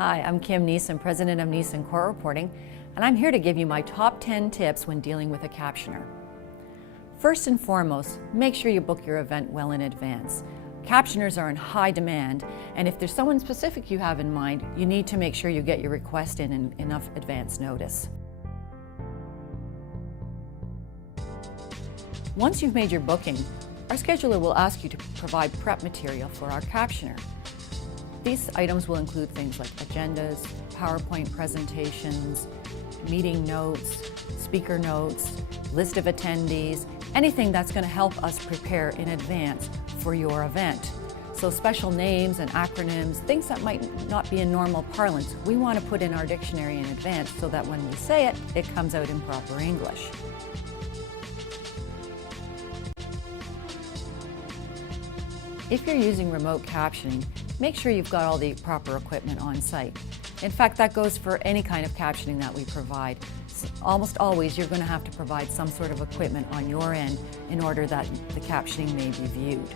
Hi, I'm Kim Neeson, President of Neeson Court Reporting, and I'm here to give you my top 10 tips when dealing with a captioner. First and foremost, make sure you book your event well in advance. Captioners are in high demand, and if there's someone specific you have in mind, you need to make sure you get your request in enough advance notice. Once you've made your booking, our scheduler will ask you to provide prep material for our captioner. These items will include things like agendas, PowerPoint presentations, meeting notes, speaker notes, list of attendees, anything that's going to help us prepare in advance for your event. So special names and acronyms, things that might not be in normal parlance, we want to put in our dictionary in advance so that when we say it, it comes out in proper English. If you're using remote captioning, make sure you've got all the proper equipment on site. In fact, that goes for any kind of captioning that we provide. Almost always you're going to have to provide some sort of equipment on your end in order that the captioning may be viewed.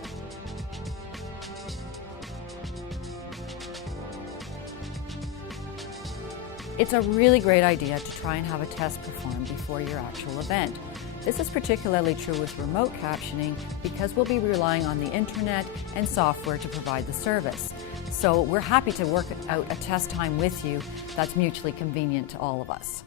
It's a really great idea to try and have a test performed before your actual event. This is particularly true with remote captioning because we'll be relying on the internet and software to provide the service. So we're happy to work out a test time with you that's mutually convenient to all of us.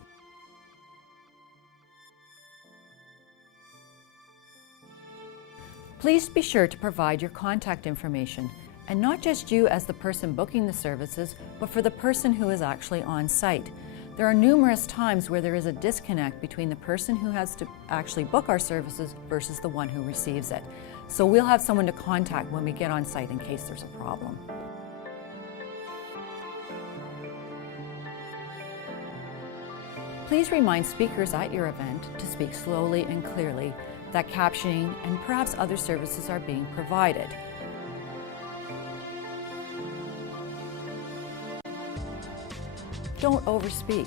Please be sure to provide your contact information, and not just you as the person booking the services, but for the person who is actually on site. There are numerous times where there is a disconnect between the person who has to actually book our services versus the one who receives it. So we'll have someone to contact when we get on site in case there's a problem. Please remind speakers at your event to speak slowly and clearly, that captioning and perhaps other services are being provided. Don't overspeak.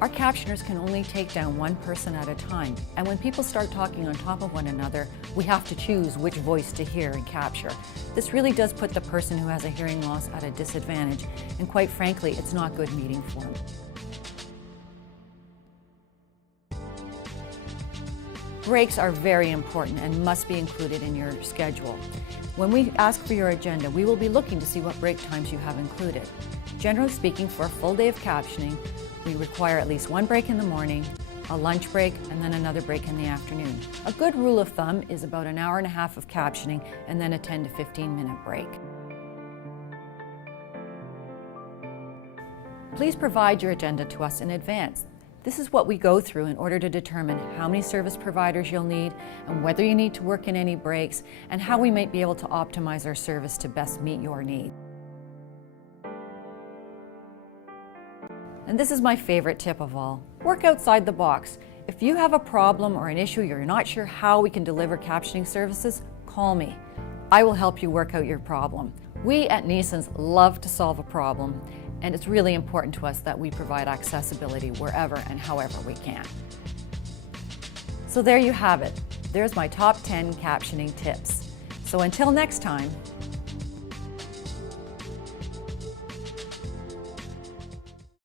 Our captioners can only take down one person at a time, and when people start talking on top of one another, we have to choose which voice to hear and capture. This really does put the person who has a hearing loss at a disadvantage, and quite frankly, it's not good meeting form. Breaks are very important and must be included in your schedule. When we ask for your agenda, we will be looking to see what break times you have included. Generally speaking, for a full day of captioning, we require at least one break in the morning, a lunch break, and then another break in the afternoon. A good rule of thumb is about an hour and a half of captioning and then a 10 to 15-minute break. Please provide your agenda to us in advance. This is what we go through in order to determine how many service providers you'll need and whether you need to work in any breaks and how we might be able to optimize our service to best meet your need. And this is my favorite tip of all. Work outside the box. If you have a problem or an issue you're not sure how we can deliver captioning services, call me. I will help you work out your problem. We at Neeson's love to solve a problem, and it's really important to us that we provide accessibility wherever and however we can. So there you have it. There's my top 10 captioning tips. So until next time,